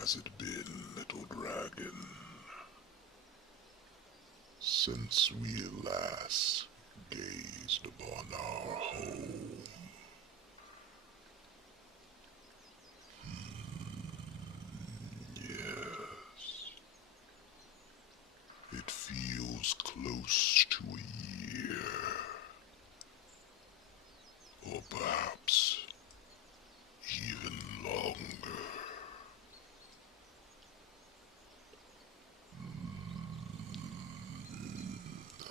has it been, little dragon, since we last gazed upon our home? Yes, it feels close to a year, or perhaps even longer.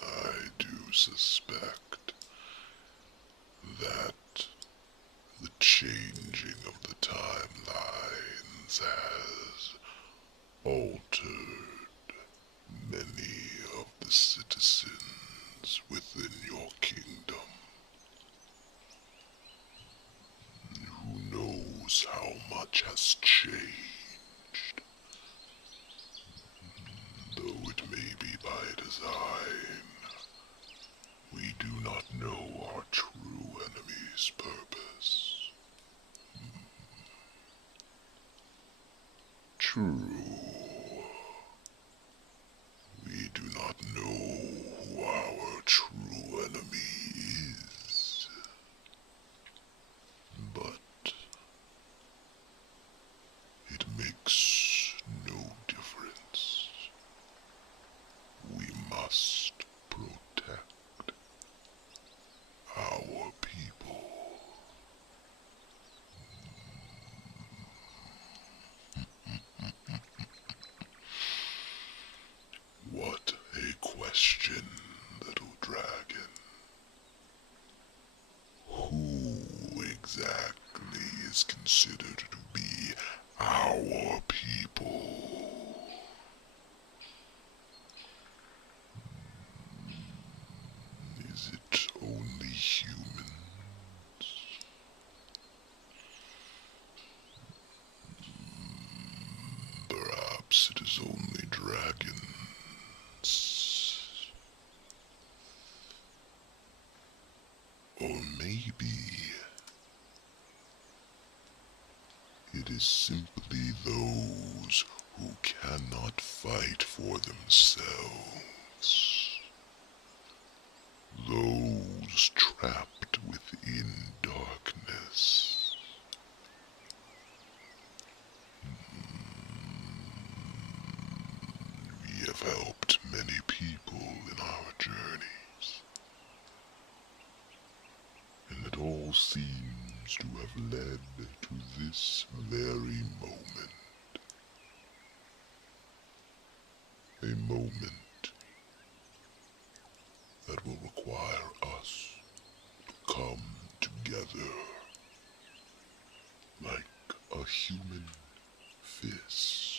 I do suspect that the changing of the timelines has altered many of the citizens within your kingdom. Who knows how much has changed, though it may be by design. We do not know our true enemy's purpose. True. We do not know who our true enemy is. But it makes no difference. We must protect our people. What a question, little dragon. Who exactly is considered to be our people? Is it only humans? Perhaps it is only dragons. Or maybe it is simply those who cannot fight for themselves. Those trapped within darkness. We have helped many people in our journeys, and it all seems to have led to this very moment. A moment that will require us to come together like a human fist.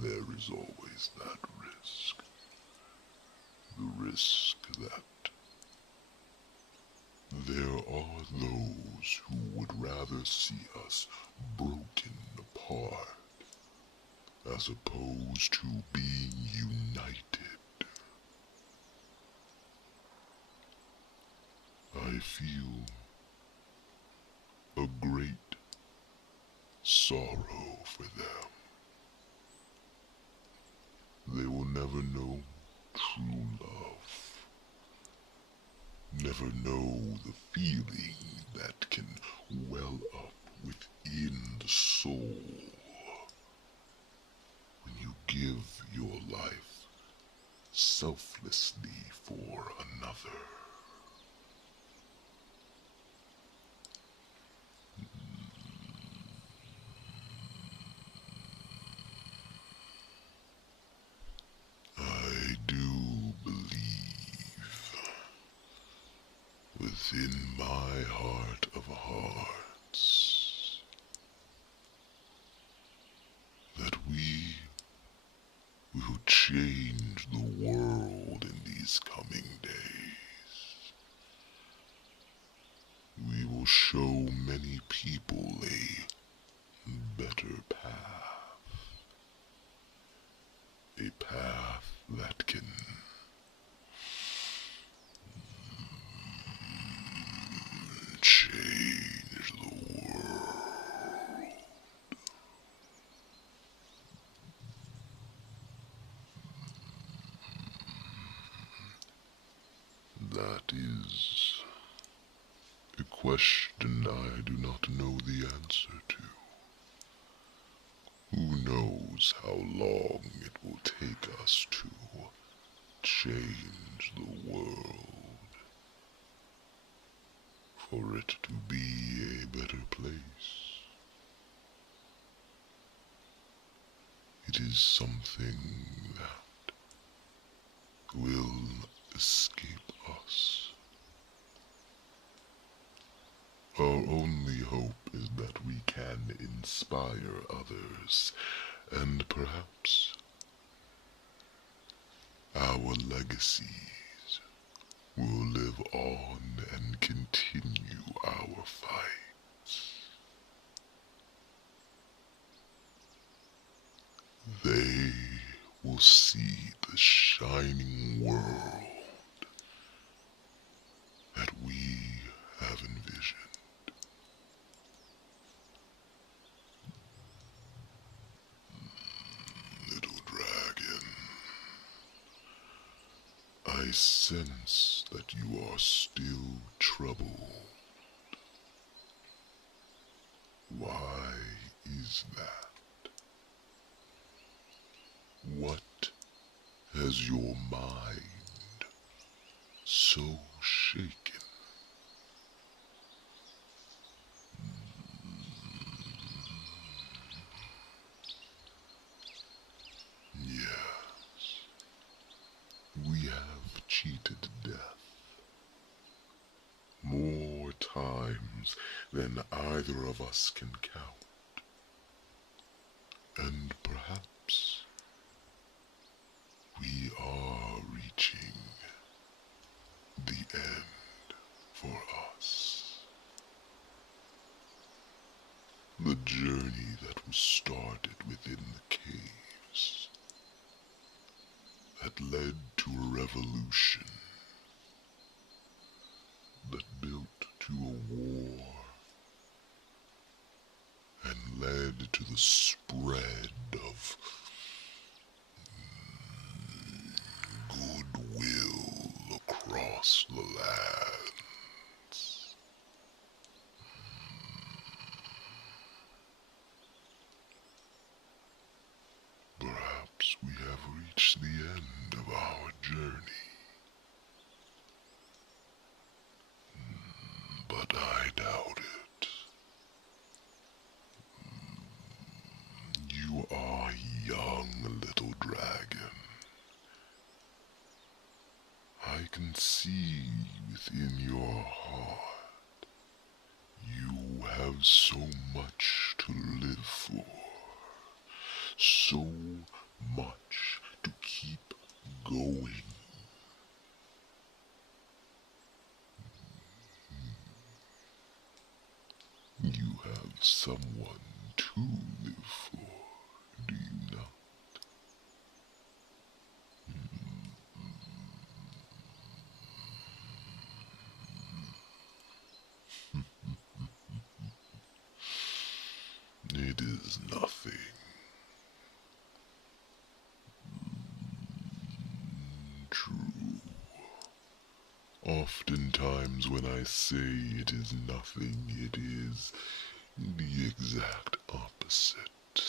There is always that risk. The risk that there are those who would rather see us broken apart as opposed to being united. I feel a great sorrow for them. They will never know true love. Never know the feeling that can well up within the soul when you give your life selflessly for another. I do believe within my heart of hearts that we will change the world in these coming days. We will show many people a better path. A path that can That is a question I do not know the answer to. Who knows how long it will take us to change the world, for it to be a better place. It is something that will escape us. Our only hope is that we can inspire others, and perhaps our legacies will live on and continue our fights. They will see the shining world that we have envisioned. Little dragon, I sense that you are still troubled. Why is that? What has your mind so shaken? Yes, we have cheated death more times than either of us can count. And perhaps we are reaching the end for us. The journey that was started within the caves, that led to a revolution, that built to a war, and led to the spread of goodwill across the lands. Perhaps we have reached the end of our journey. But I doubt it. You are young, little dragon. I can see within your heart you have so much to live for, so much to keep going. You have someone to live for, do you not? It is nothing. True. Oftentimes when I say it is nothing, it is the exact opposite.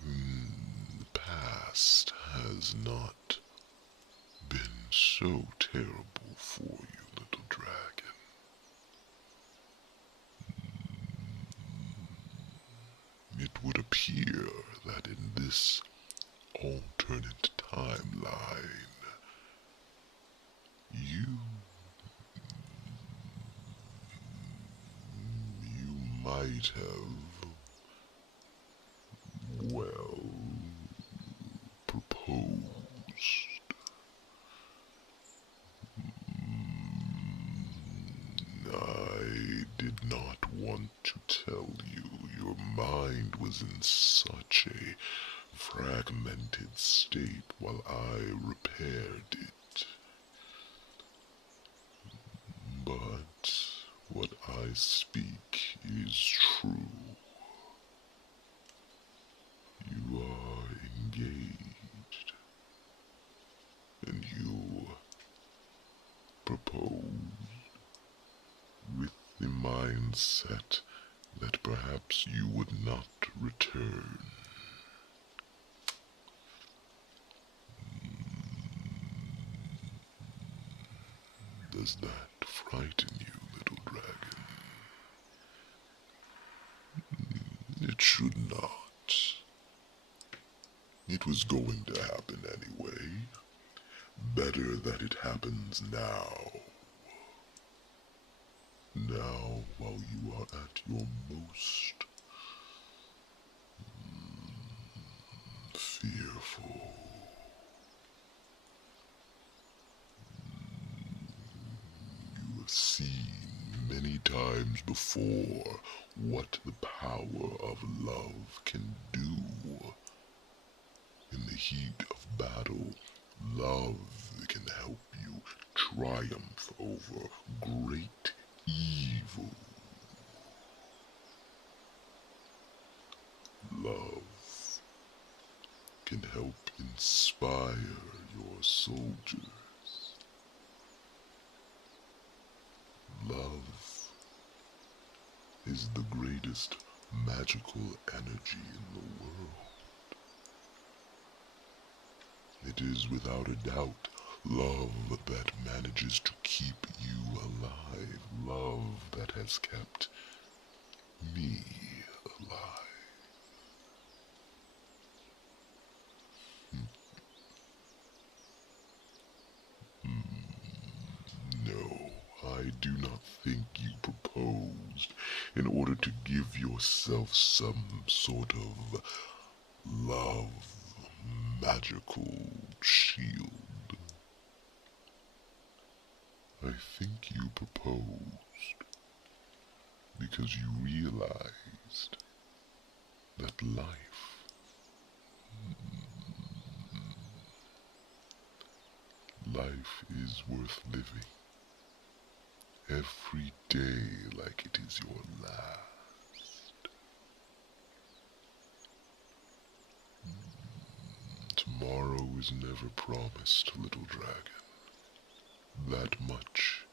The past has not been so terrible for you, little dragon. It would appear that in this alternate timeline, you might have, well, proposed. I did not want to tell you. Your mind was in such a fragmented state while I repaired it. But what I speak is true. You set that perhaps you would not return. Does that frighten you, little dragon? It should not. It was going to happen anyway. Better that it happens now. Now, while you are at your most fearful. You have seen many times before what the power of love can do. In the heat of battle, love can help you triumph over great evil. Love can help inspire your soldiers. Love is the greatest magical energy in the world. It is without a doubt love that manages to keep you alive. Love that has kept me alive. No, I do not think you proposed in order to give yourself some sort of love magical shield. I think you proposed because you realized that life is worth living every day like it is your last. Tomorrow is never promised, little dragon. That much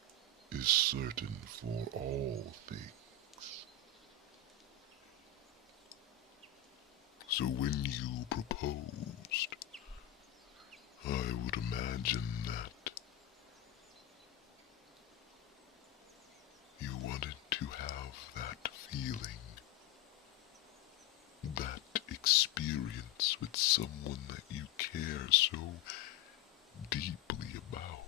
is certain for all things. So when you proposed, I would imagine that you wanted to have that feeling, that experience with someone that you care so deeply about.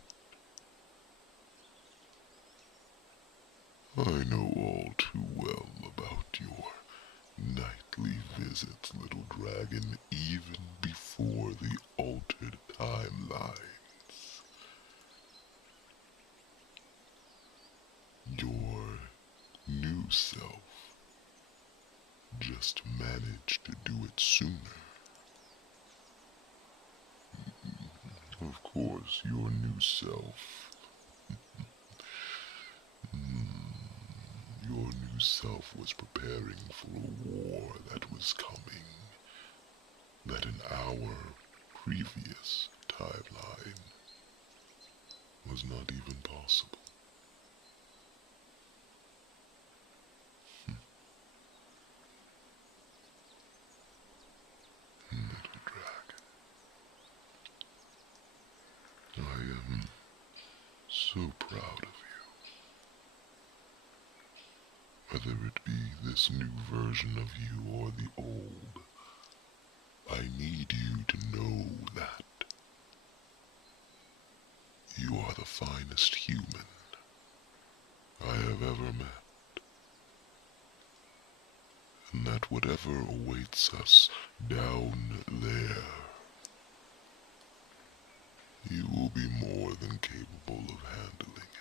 I know all too well about your nightly visits, little dragon, even before the altered timelines. Your new self just managed to do it sooner. Of course, your new self. Your new self was preparing for a war that was coming, that in our previous timeline was not even possible. Little dragon, I am so proud of you. Whether it be this new version of you or the old, I need you to know that you are the finest human I have ever met, and that whatever awaits us down there, you will be more than capable of handling it.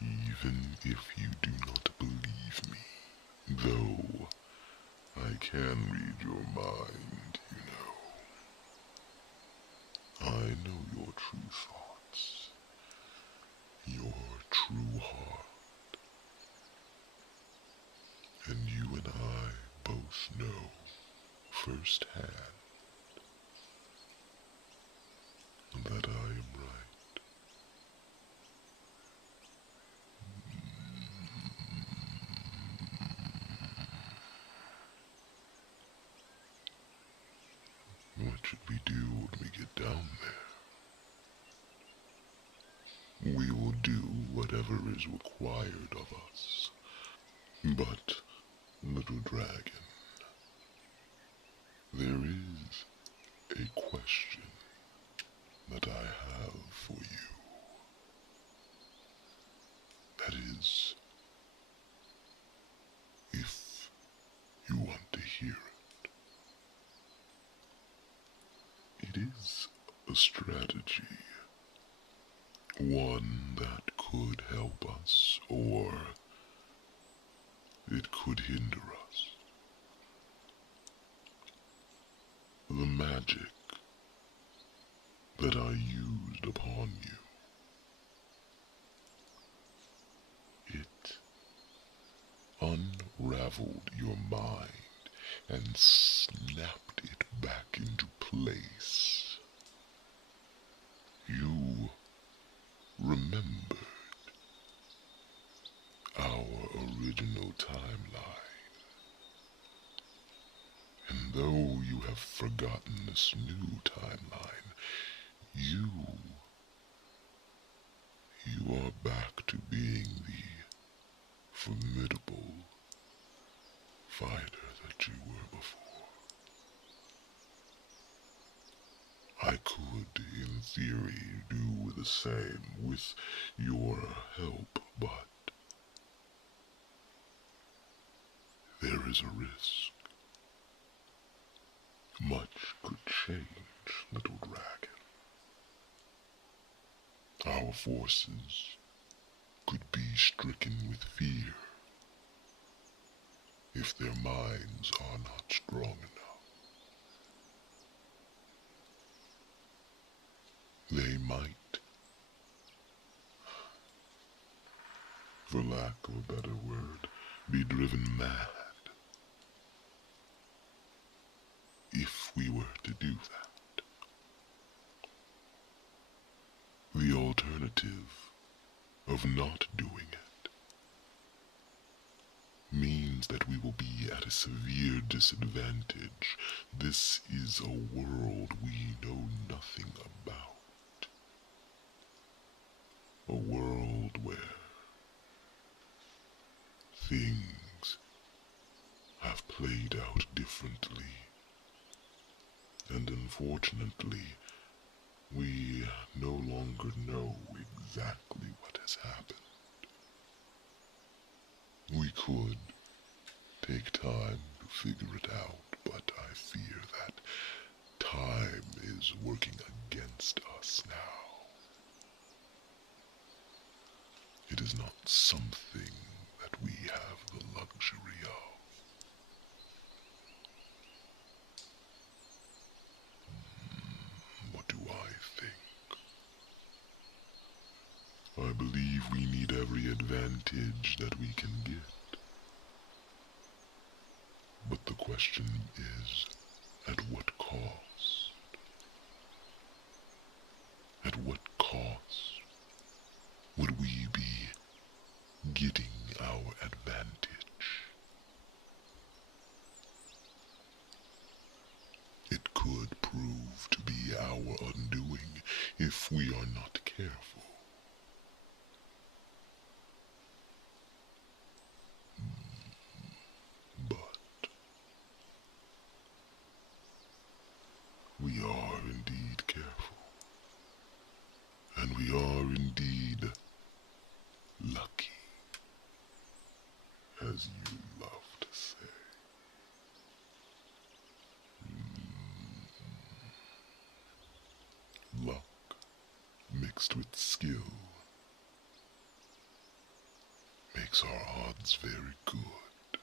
Even if you do not believe me, though I can read your mind, you know. I know your true thoughts, your true heart, and you and I both know firsthand should we do when we get down there? We will do whatever is required of us. But, little dragon, there is a question that I have for you. That is, if you want to hear it. It is a strategy. One that could help us, or it could hinder us. The magic that I used upon you, it unraveled your mind and snapped it back into place. You remembered our original timeline. And though you have forgotten this new timeline, you are back to being the formidable fighter that you were before. I could, in theory, do the same with your help, but there is a risk. Much could change, little dragon. Our forces could be stricken with fear if their minds are not strong enough. They might, for lack of a better word, be driven mad if we were to do that. The alternative of not doing it means that we will be at a severe disadvantage. This is a world we know nothing about. A world where things have played out differently. And unfortunately, we no longer know exactly what has happened. We could take time to figure it out, but I fear that time is working against us now. It is not something that we have the luxury of. What do I think? I believe we need every advantage that we can get. But the question is, at what cost? At what cost would we be getting our advantage? It could prove to be our undoing if we are not careful. But we are indeed careful, and we are indeed lucky, as you love to say. Luck mixed with skill makes our odds very good.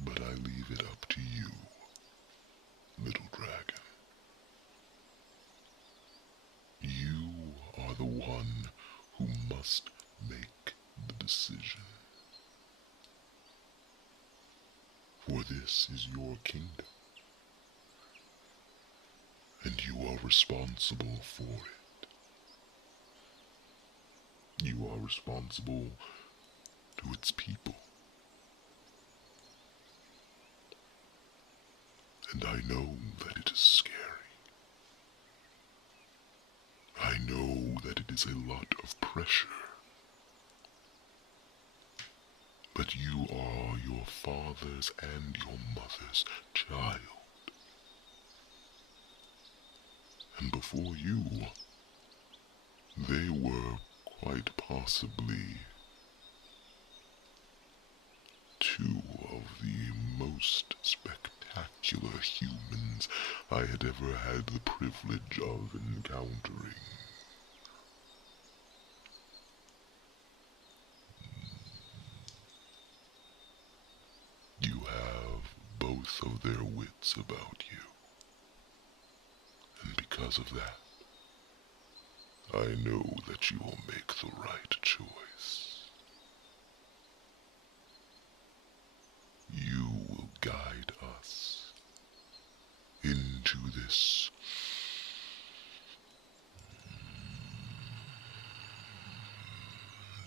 But I leave it up to you, little dragon. You are the one who must make the decision. For this is your kingdom, and you are responsible for it. You are responsible to its people. and I know that it is scary. I know that it is a lot of pressure. But you are your father's and your mother's child. And before you, they were quite possibly two of the most spectacular humans I had ever had the privilege of encountering. You have both of their wits about you, and because of that, I know that you will make the right choice. You will guide us into this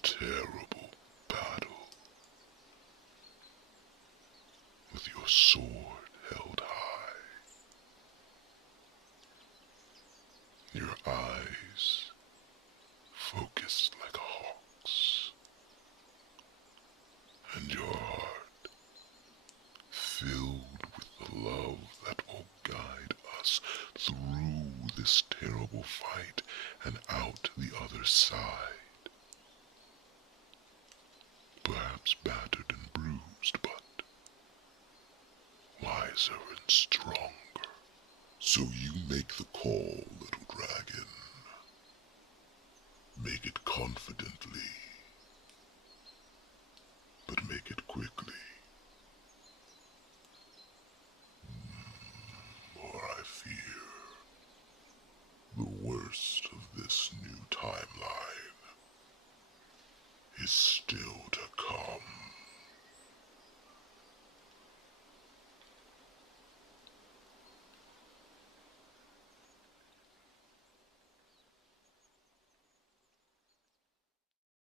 terrible battle with your sword held high, your eyes focused like a hawk's, and your heart filled with the love that will guide us through this terrible fight and out the other side. Perhaps battered and bruised, but wiser and stronger. So you make the call, little dragon. Make it confidently, but make it quickly. For I fear the worst of this new timeline